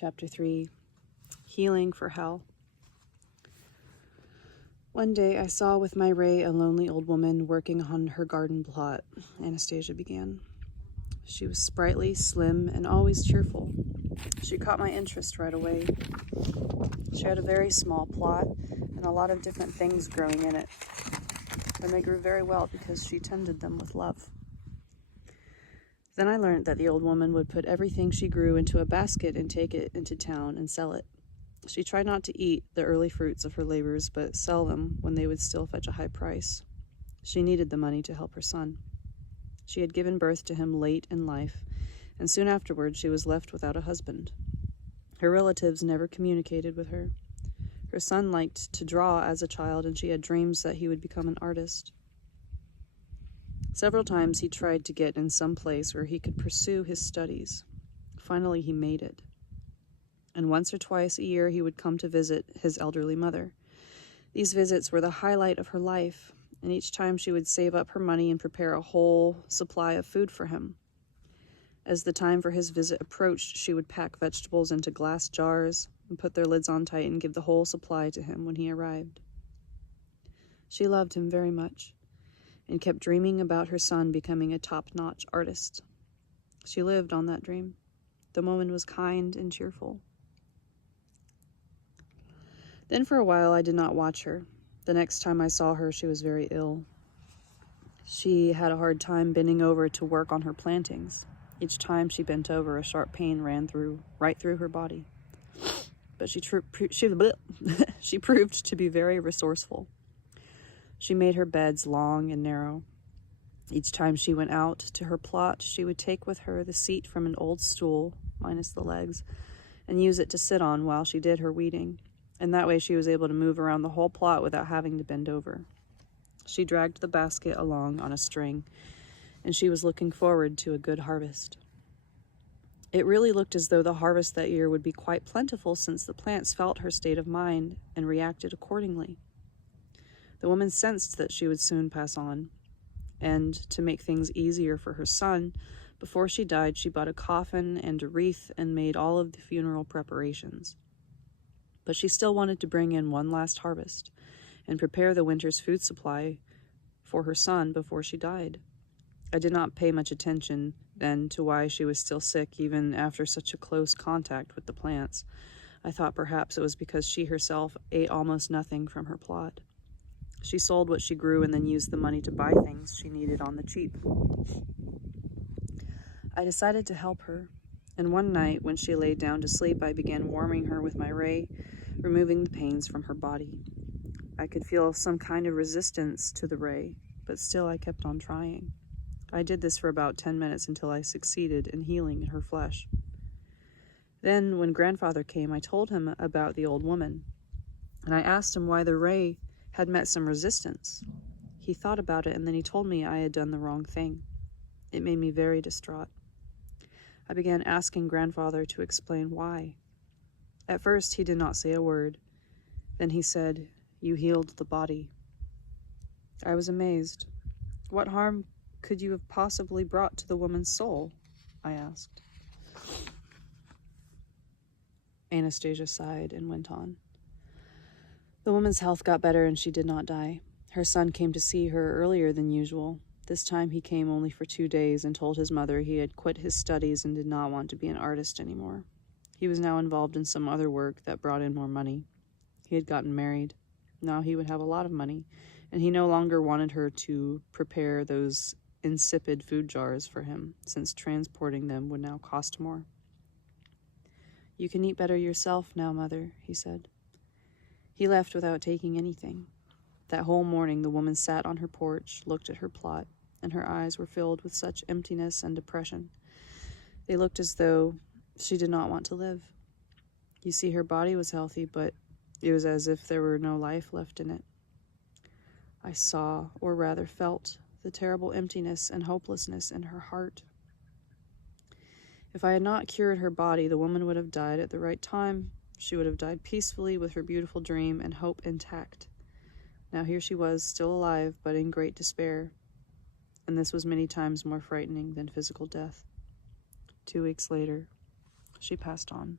Chapter 3, Healing for Hell. One day I saw with my ray a lonely old woman working on her garden plot, Anastasia began. She was sprightly, slim, and always cheerful. She caught my interest right away. She had a very small plot and a lot of different things growing in it, and they grew very well because she tended them with love. Then I learned that the old woman would put everything she grew into a basket and take it into town and sell it. She tried not to eat the early fruits of her labors, but sell them when they would still fetch a high price. She needed the money to help her son. She had given birth to him late in life, and soon afterward she was left without a husband. Her relatives never communicated with her. Her son liked to draw as a child, and she had dreams that he would become an artist. Several times he tried to get in some place where he could pursue his studies. Finally, he made it. And once or twice a year, he would come to visit his elderly mother. These visits were the highlight of her life, and each time she would save up her money and prepare a whole supply of food for him. As the time for his visit approached, she would pack vegetables into glass jars and put their lids on tight and give the whole supply to him when he arrived. She loved him very much and kept dreaming about her son becoming a top-notch artist. She lived on that dream. The woman was kind and cheerful. Then for a while I did not watch her. The next time I saw her, she was very ill. She had a hard time bending over to work on her plantings. Each time she bent over, a sharp pain ran right through her body. But she proved to be very resourceful. She made her beds long and narrow. Each time she went out to her plot, she would take with her the seat from an old stool, minus the legs, and use it to sit on while she did her weeding. And that way she was able to move around the whole plot without having to bend over. She dragged the basket along on a string, and she was looking forward to a good harvest. It really looked as though the harvest that year would be quite plentiful, since the plants felt her state of mind and reacted accordingly. The woman sensed that she would soon pass on, and to make things easier for her son, before she died, she bought a coffin and a wreath and made all of the funeral preparations. But she still wanted to bring in one last harvest and prepare the winter's food supply for her son before she died. I did not pay much attention then to why she was still sick even after such a close contact with the plants. I thought perhaps it was because she herself ate almost nothing from her plot. She sold what she grew and then used the money to buy things she needed on the cheap. I decided to help her, and one night when she lay down to sleep, I began warming her with my ray, removing the pains from her body. I could feel some kind of resistance to the ray, but still I kept on trying. I did this for about 10 minutes until I succeeded in healing her flesh. Then, when grandfather came, I told him about the old woman, and I asked him why the ray had met some resistance. He thought about it, and then he told me I had done the wrong thing. It made me very distraught. I began asking grandfather to explain why. At first, he did not say a word. Then he said, "You healed the body." I was amazed. "What harm could you have possibly brought to the woman's soul?" I asked. Anastasia sighed and went on. The woman's health got better and she did not die. Her son came to see her earlier than usual. This time he came only for 2 days and told his mother he had quit his studies and did not want to be an artist anymore. He was now involved in some other work that brought in more money. He had gotten married. Now he would have a lot of money, and he no longer wanted her to prepare those insipid food jars for him, since transporting them would now cost more. "You can eat better yourself now, Mother," he said. He left without taking anything. That whole morning the woman sat on her porch, looked at her plot, and her eyes were filled with such emptiness and depression. They looked as though she did not want to live. You see, her body was healthy, but it was as if there were no life left in it. I saw, or rather felt, the terrible emptiness and hopelessness in her heart. If I had not cured her body, the woman would have died at the right time. She would have died peacefully with her beautiful dream and hope intact. Now here she was, still alive, but in great despair. And this was many times more frightening than physical death. 2 weeks later, she passed on.